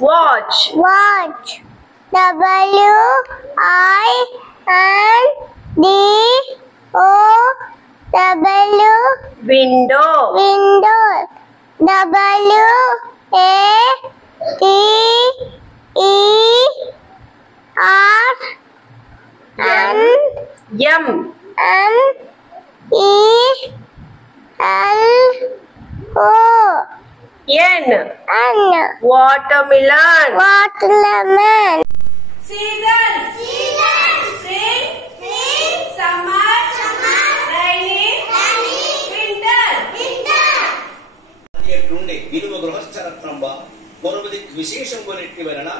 Watch. Watch. W-I-N-D-O-W. Window. Window. W-A-T-E-R-M-E-L-O. N. N. Watermelon. Watermelon. Season. Spring. Summer. Rainy. Winter. విలువ గృహస్థరత్నంబ పూర్వది విశేషం కొనిట్టి వలన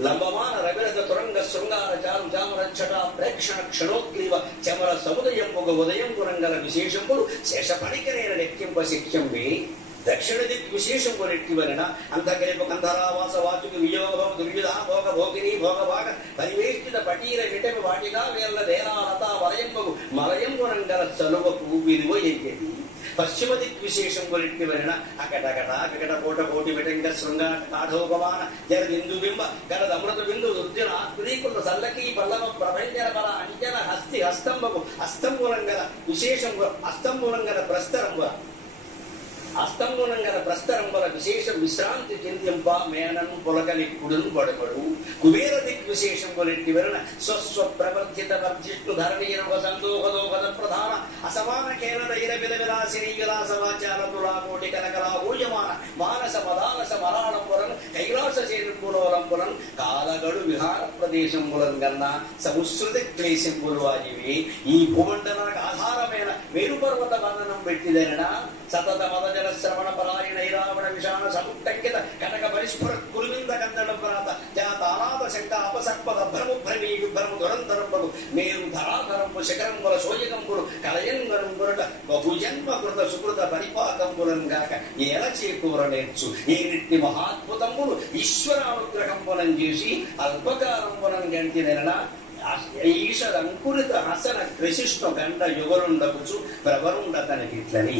లంబమాన రవిరథ తురంగ శృంగార చారు చామరచ్చట ప్రేక్షణ క్షణోగ్రీవ చమర సముదయం ఒక ఉదయం కురంగల విశేషంబులు శేషపణికరైన లెక్కింప శిక్ష్యంబి దక్షిణ దిక్ విశేషం కొనిట్టి వలన అంతకలిప కంధరావాస వాచుకి వియోగం దుర్విధా భోగ భోగిని భోగభాగ పరివేష్టిత పటీర విటమి వాటిగా వేర్ల దేరాలత వలయంబగు మలయం కురంగల చలువకు విలువ ఎయ్యేది పశ్చిమ దిక్ విశేషం కొనిట్టి వలన అకట కోట కోటి విటంగ శృంగార కాఢోపమాన జర బిందు బింబ గరద అమృత బిందు దుర్జన ఆత్మీకుల సల్లకి పల్లవ ప్రభంజన బల అంజన హస్తి హస్తంబకు అస్తంబులంగల విశేషం అస్తంబులంగల ప్రస్తరంబల విశేష విశ్రాంతి చెందింప మేనం పొలకలి కుడును పడబడు కుబేర దిక్ విశేషం కొనిట్టి వలన స్వస్వ ప్రవర్ధిత వర్జిష్ణు ధరణీరవ సందోహదోహద ప్రధాన అసమాన కేరళ ఇరవిల విలాసిని విలాస వాచాల తులాకోటి కనకలా ఊయమాన మానస మదానస మరాళంబులను కైలాస చేరుకులోలంబులను కాలగడు విహార ప్రదేశంబులను కన్నా సముశ్రుతి క్లేశంబులు వాజివి ఈ భూమండలానికి ఆధారమైన మేరుపర్వత వర్ణనం పెట్టిదనడా సతత మదజల శ్రవణ పరాయణ ఐరావణ విషాణ సముట్టంకిత కటక పరిస్ఫుర కురువింద కందడ ప్రాత జాత అనాథ శంక అపసర్పద భ్రము భ్రమీ విభ్రము దురంతరంబు మేరు ధరాధరంబు శిఖరంబుల శోయకంబులు కలయంగరంబురట బహుజన్మ కృత సుకృత పరిపాకంబులను గాక ఎలా చేకూరనేర్చు ఈ నిట్టి మహాద్భుతంబులు ఈశ్వరానుగ్రహంబునం చేసి అల్పకారంబునం గంటి నెరణ ఈశ్వరంకురిత హసన కృషిష్ణు గండ యుగలుండకుచు ప్రవరుండ తనకిట్లని